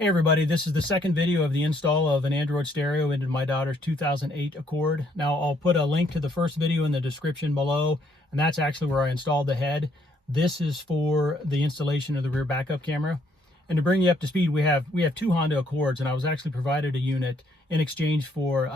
Hey everybody, this is the second video of the install of an Android stereo into my daughter's 2008 Accord. Now I'll put a link to the first video in the description below, and that's actually where I installed the head. This is for the installation of the rear backup camera. And to bring you up to speed, we have two Honda Accords, and I was actually provided a unit in exchange for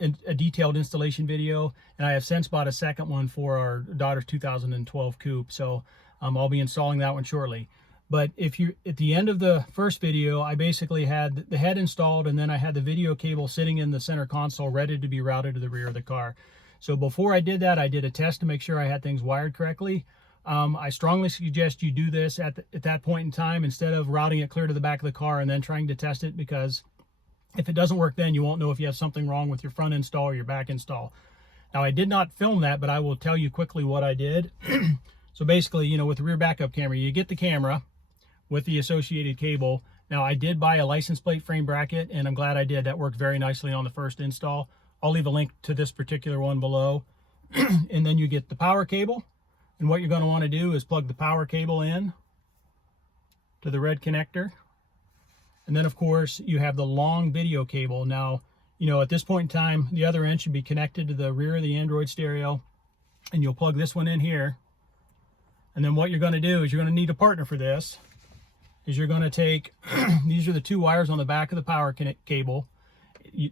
a detailed installation video, and I have since bought a second one for our daughter's 2012 coupe, so I'll be installing that one shortly. But if you, at the end of the first video, I basically had the head installed, and then I had the video cable sitting in the center console ready to be routed to the rear of the car. So before I did that, I did a test to make sure I had things wired correctly. I strongly suggest you do this at that point in time instead of routing it clear to the back of the car and then trying to test it, because if it doesn't work, then you won't know if you have something wrong with your front install or your back install. Now, I did not film that, but I will tell you quickly what I did. So basically, with the rear backup camera, you get the camera with the associated cable. Now, I did buy a license plate frame bracket, and I'm glad I did. That worked very nicely on the first install. I'll leave a link to this particular one below. And then you get the power cable. And what you're going to want to do is plug the power cable in to the red connector. And then, of course, you have the long video cable. Now, at this point in time, the other end should be connected to the rear of the Android stereo. And you'll plug this one in here. And then what you're going to do is you're going to need a partner for this. You're going to take, these are the two wires on the back of the power cable.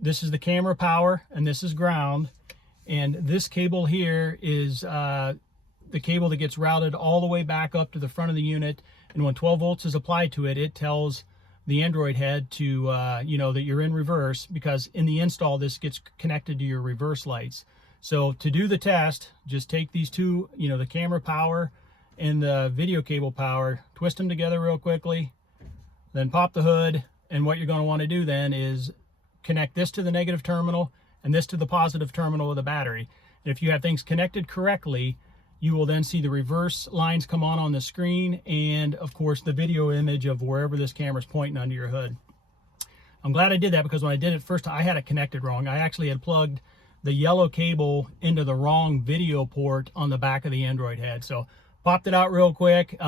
This is the camera power, and this is ground. And this cable here is the cable that gets routed all the way back up to the front of the unit. And when 12 volts is applied to it, it tells the Android head to, that you're in reverse, because in the install, this gets connected to your reverse lights. So to do the test, just take these two, the camera power and the video cable power, twist them together real quickly, then pop the hood. And what you're going to want to do then is connect this to the negative terminal and this to the positive terminal of the battery. And if you have things connected correctly, you will then see the reverse lines come on the screen, and of course the video image of wherever this camera is pointing under your hood. I'm glad I did that, because when I did it first, I had it connected wrong. I actually had plugged the yellow cable into the wrong video port on the back of the Android head. So popped it out real quick,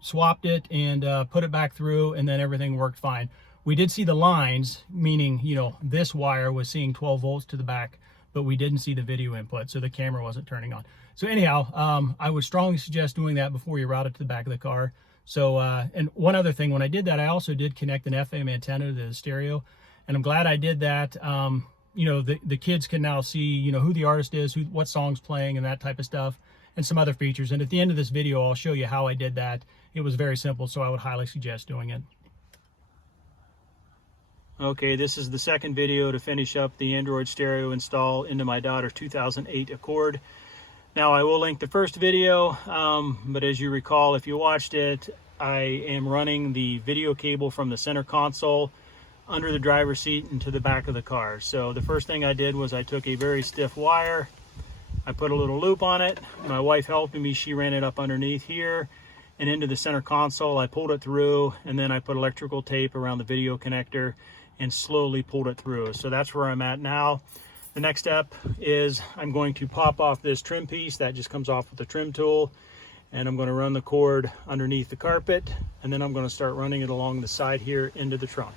swapped it, and put it back through, and then everything worked fine. We did see the lines, meaning, this wire was seeing 12 volts to the back, but we didn't see the video input, so the camera wasn't turning on. So anyhow, I would strongly suggest doing that before you route it to the back of the car. So, and one other thing, when I did that, I also did connect an FM antenna to the stereo, and I'm glad I did that. The kids can now see, who the artist is, what song's playing, and that type of stuff, and some other features. And at the end of this video, I'll show you how I did that. It was very simple, so I would highly suggest doing it. Okay, this is the second video to finish up the Android stereo install into my daughter's 2008 Accord. Now, I will link the first video, but as you recall, if you watched it, I am running the video cable from the center console under the driver's seat into the back of the car. So the first thing I did was I took a very stiff wire, I put a little loop on it. My wife helped me. She ran it up underneath here and into the center console. I pulled it through, and then I put electrical tape around the video connector and slowly pulled it through. So that's where I'm at now. The next step is I'm going to pop off this trim piece that just comes off with the trim tool, and I'm going to run the cord underneath the carpet, and then I'm going to start running it along the side here into the trunk.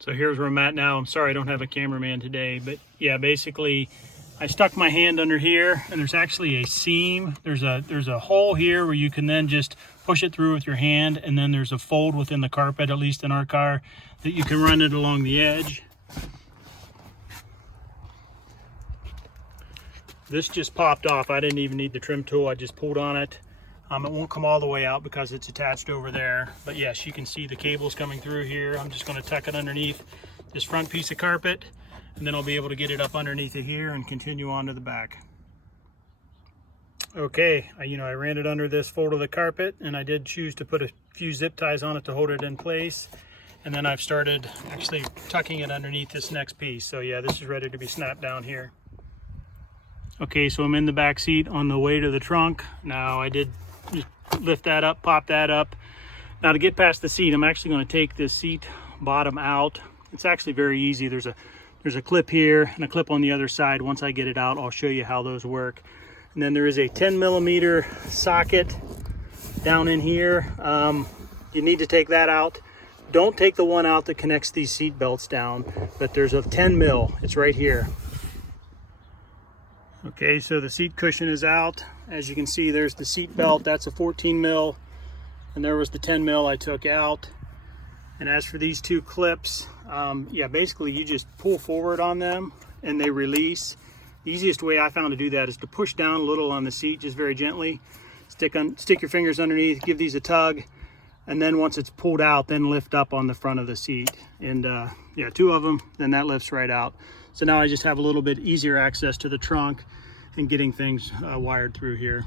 So here's where I'm at now. I'm sorry I don't have a cameraman today, but yeah, basically I stuck my hand under here, and there's actually a seam. There's a hole here where you can then just push it through with your hand, and then there's a fold within the carpet, at least in our car, that you can run it along the edge. This just popped off. I didn't even need the trim tool. I just pulled on it. It won't come all the way out because it's attached over there. But yes, you can see the cables coming through here. I'm just going to tuck it underneath this front piece of carpet, and then I'll be able to get it up underneath it here and continue on to the back. Okay, I ran it under this fold of the carpet, and I did choose to put a few zip ties on it to hold it in place. And then I've started actually tucking it underneath this next piece. So yeah, this is ready to be snapped down here. Okay, so I'm in the back seat on the way to the trunk. Now I did just lift that up, pop that up. Now to get past the seat, I'm actually going to take this seat bottom out. It's actually very easy. There's a clip here and a clip on the other side. Once I get it out, I'll show you how those work. And then there is a 10mm socket down in here. you need to take that out. Don't take the one out that connects these seat belts down, but there's a 10 mil, it's right here. Okay, so the seat cushion is out. As you can see, there's the seat belt, that's a 14 mil, and there was the 10 mil I took out. And as for these two clips, yeah, basically you just pull forward on them and they release. The easiest way I found to do that is to push down a little on the seat, just very gently. Stick your fingers underneath, give these a tug, and then once it's pulled out, then lift up on the front of the seat. And yeah, two of them, then that lifts right out. So now I just have a little bit easier access to the trunk and getting things wired through here.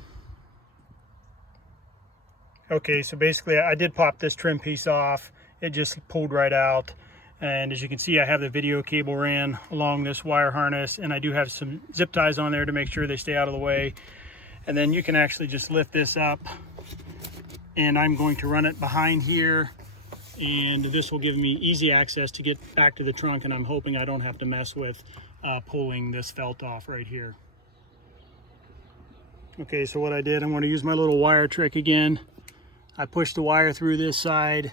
Okay, so basically I did pop this trim piece off. It just pulled right out. And as you can see, I have the video cable ran along this wire harness, and I do have some zip ties on there to make sure they stay out of the way. And then you can actually just lift this up, and I'm going to run it behind here, and this will give me easy access to get back to the trunk, and I'm hoping I don't have to mess with pulling this felt off right here. Okay, so what I did, I'm going to use my little wire trick again. I pushed the wire through this side,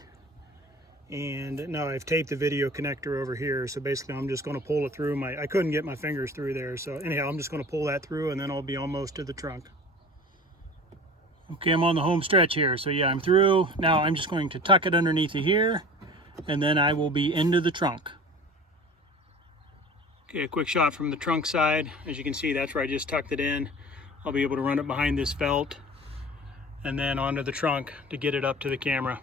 and now I've taped the video connector over here. So basically I'm just going to pull it through. I couldn't get my fingers through there. So anyhow, I'm just going to pull that through, and then I'll be almost to the trunk. Okay, I'm on the home stretch here. So yeah, I'm through. Now I'm just going to tuck it underneath of here, and then I will be into the trunk. Okay, a quick shot from the trunk side. As you can see, that's where I just tucked it in. I'll be able to run it behind this felt and then onto the trunk to get it up to the camera.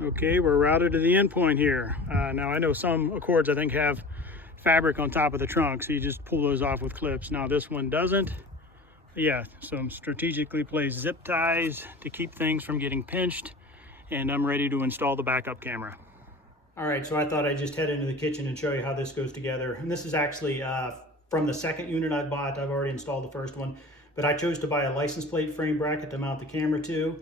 Okay, we're routed to the end point here. Now I know some Accords I think have fabric on top of the trunk, so you just pull those off with clips. Now this one doesn't. Yeah, some strategically placed zip ties to keep things from getting pinched, and I'm ready to install the backup camera. All right, so I thought I'd just head into the kitchen and show you how this goes together. And this is actually from the second unit I bought. I've already installed the first one, but I chose to buy a license plate frame bracket to mount the camera to.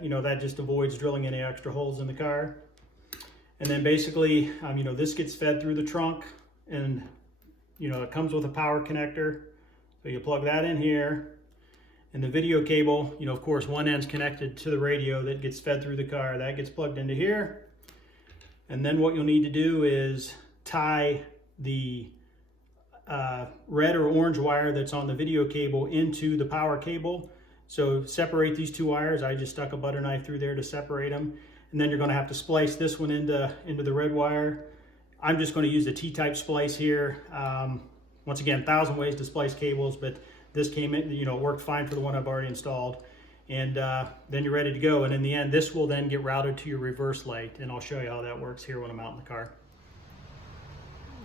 You know, that just avoids drilling any extra holes in the car. And then basically, you know, this gets fed through the trunk, and, you know, it comes with a power connector. So you plug that in here, and the video cable, you know, of course, one end's connected to the radio that gets fed through the car. That gets plugged into here. And then what you'll need to do is tie the red or orange wire that's on the video cable into the power cable. So separate these two wires. I just stuck a butter knife through there to separate them. And then you're going to have to splice this one into the red wire. I'm just going to use a T-type splice here. Once again, 1,000 ways to splice cables, but this came in, you know, worked fine for the one I've already installed. And then you're ready to go. And in the end, this will then get routed to your reverse light. And I'll show you how that works here when I'm out in the car.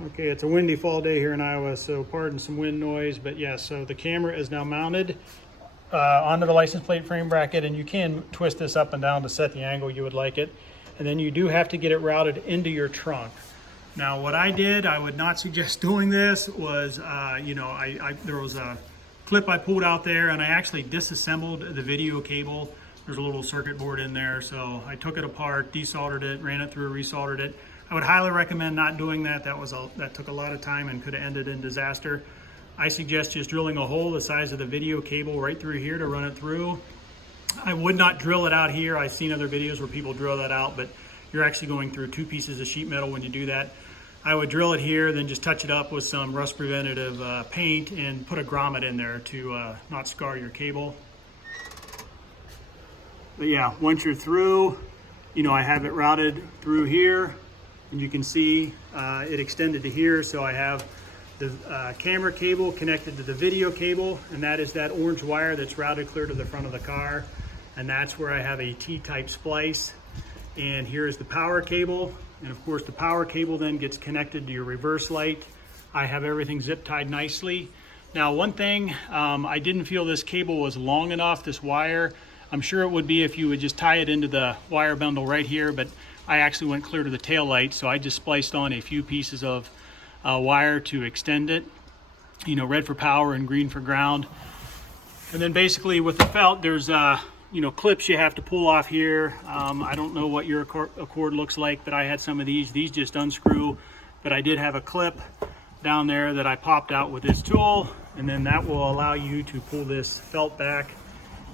Okay, it's a windy fall day here in Iowa, so pardon some wind noise. But yeah, so the camera is now mounted onto the license plate frame bracket, and you can twist this up and down to set the angle you would like it. And then you do have to get it routed into your trunk. Now what I did, I would not suggest doing this, was you know, there was a clip I pulled out there, and I actually disassembled the video cable. There's a little circuit board in there, so I took it apart, desoldered it, ran it through, resoldered it. I would highly recommend not doing that. That took a lot of time and could have ended in disaster. I suggest just drilling a hole the size of the video cable right through here to run it through. I would not drill it out here. I've seen other videos where people drill that out, but you're actually going through 2 pieces of sheet metal when you do that. I would drill it here, then just touch it up with some rust preventative paint and put a grommet in there to not scar your cable. But yeah, once you're through, you know, I have it routed through here, and you can see it extended to here. So I have the camera cable connected to the video cable, and that is that orange wire that's routed clear to the front of the car. And that's where I have a T-type splice. And here is the power cable. And of course the power cable then gets connected to your reverse light. I have everything zip tied nicely. Now one thing, I didn't feel this cable was long enough, this wire. I'm sure it would be if you would just tie it into the wire bundle right here, but I actually went clear to the tail light, so I just spliced on a few pieces of wire to extend it. You know, red for power and green for ground. And then basically with the felt, there's you know, clips you have to pull off here. I don't know what your Accord looks like, but I had some of these. These just unscrew, but I did have a clip down there that I popped out with this tool, and then that will allow you to pull this felt back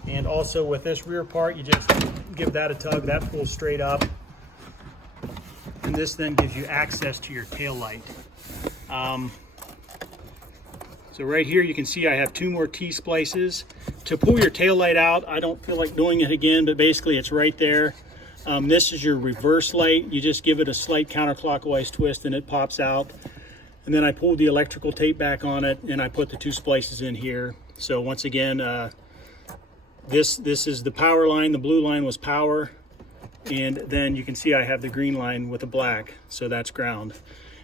And also with this rear part, you just give that a tug, that pulls straight up. And this then gives you access to your tail light. So right here you can see I have 2 more T-splices. To pull your tail light out, I don't feel like doing it again, but basically it's right there. This is your reverse light. You just give it a slight counterclockwise twist and it pops out. And then I pulled the electrical tape back on it and I put the 2 splices in here. So once again, this is the power line. The blue line was power. And then you can see I have the green line with the black, so that's ground.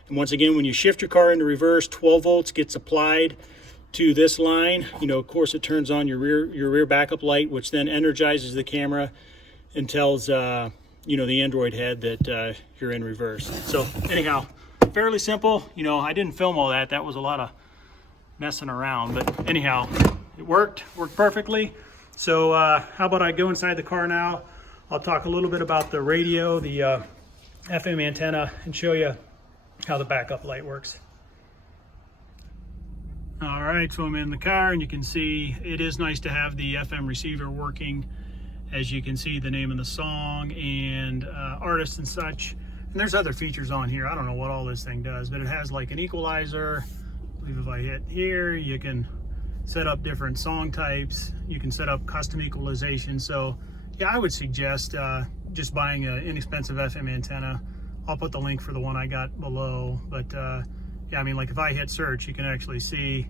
And once again, when you shift your car into reverse, 12 volts gets applied to this line. You know, of course, it turns on your rear backup light, which then energizes the camera and tells you know, the Android head that you're in reverse. So anyhow, fairly simple. You know, I didn't film all that. That was a lot of messing around, but anyhow, it worked perfectly. So how about I go inside the car now? I'll talk a little bit about the radio, the FM antenna, and show you how the backup light works. All right, so I'm in the car and you can see it is nice to have the FM receiver working. As you can see, the name of the song and artists and such. And there's other features on here. I don't know what all this thing does, but it has like an equalizer. I believe if I hit here, you can set up different song types. You can set up custom equalization. So yeah, I would suggest just buying an inexpensive FM antenna. I'll put the link for the one I got below. But yeah, I mean, like if I hit search, you can actually see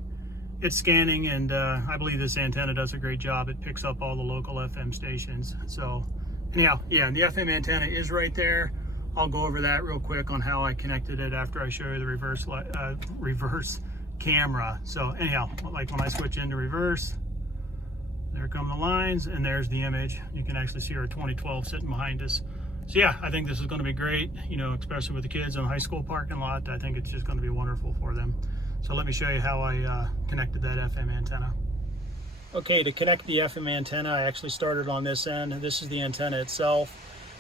it's scanning, and I believe this antenna does a great job. It picks up all the local FM stations. So anyhow, yeah, the FM antenna is right there. I'll go over that real quick on how I connected it after I show you the reverse camera. So anyhow, like when I switch into reverse, there come the lines and there's the image. You can actually see our 2012 sitting behind us. So yeah, I think this is going to be great, you know, especially with the kids in the high school parking lot. I think it's just going to be wonderful for them. So let me show you how I connected that FM antenna. Okay, to connect the FM antenna, I actually started on this end. This is the antenna itself.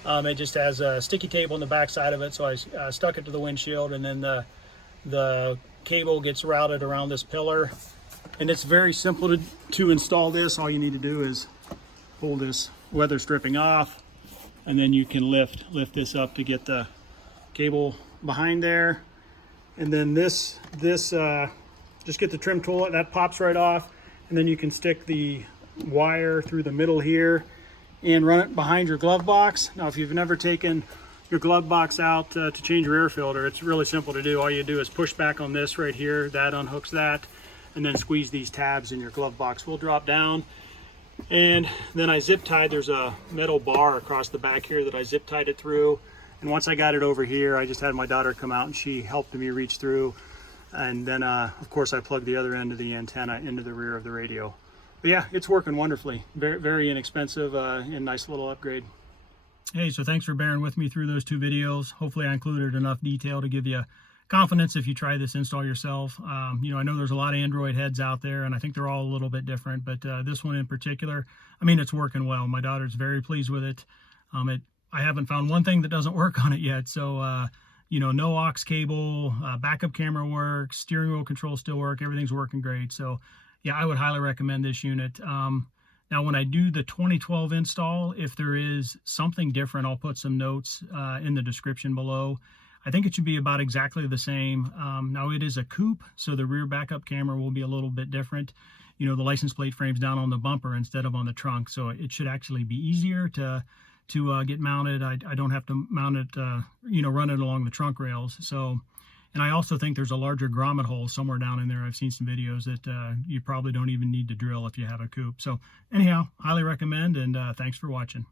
It just has a sticky tape on the back side of it, so I stuck it to the windshield, and then the cable gets routed around this pillar. And it's very simple to install this. All you need to do is pull this weather stripping off, and then you can lift this up to get the cable behind there. And then this just get the trim tool, that pops right off, and then you can stick the wire through the middle here and run it behind your glove box. Now, if you've never taken your glove box out to change your air filter, it's really simple to do. All you do is push back on this right here, that unhooks that, and then squeeze these tabs and your glove box will drop down. And then I zip tied, there's a metal bar across the back here that I zip tied it through. And once I got it over here, I just had my daughter come out and she helped me reach through. And then of course I plugged the other end of the antenna into the rear of the radio. But yeah, it's working wonderfully. Very, very inexpensive and nice little upgrade. Hey, so thanks for bearing with me through those 2 videos. Hopefully I included enough detail to give you confidence if you try this install yourself. You know, I know there's a lot of Android heads out there, and I think they're all a little bit different, but this one in particular, I mean, it's working well. My daughter's very pleased with it. I haven't found one thing that doesn't work on it yet. So, you know, no aux cable, backup camera works, steering wheel controls still work, everything's working great. So yeah, I would highly recommend this unit. Now, when I do the 2012 install, if there is something different, I'll put some notes in the description below. I think it should be about exactly the same. Now, it is a coupe, so the rear backup camera will be a little bit different. You know, the license plate frame's down on the bumper instead of on the trunk, so it should actually be easier to get mounted. I don't have to mount it, you know, run it along the trunk rails. So, and I also think there's a larger grommet hole somewhere down in there. I've seen some videos that you probably don't even need to drill if you have a coupe. So anyhow, highly recommend, and thanks for watching.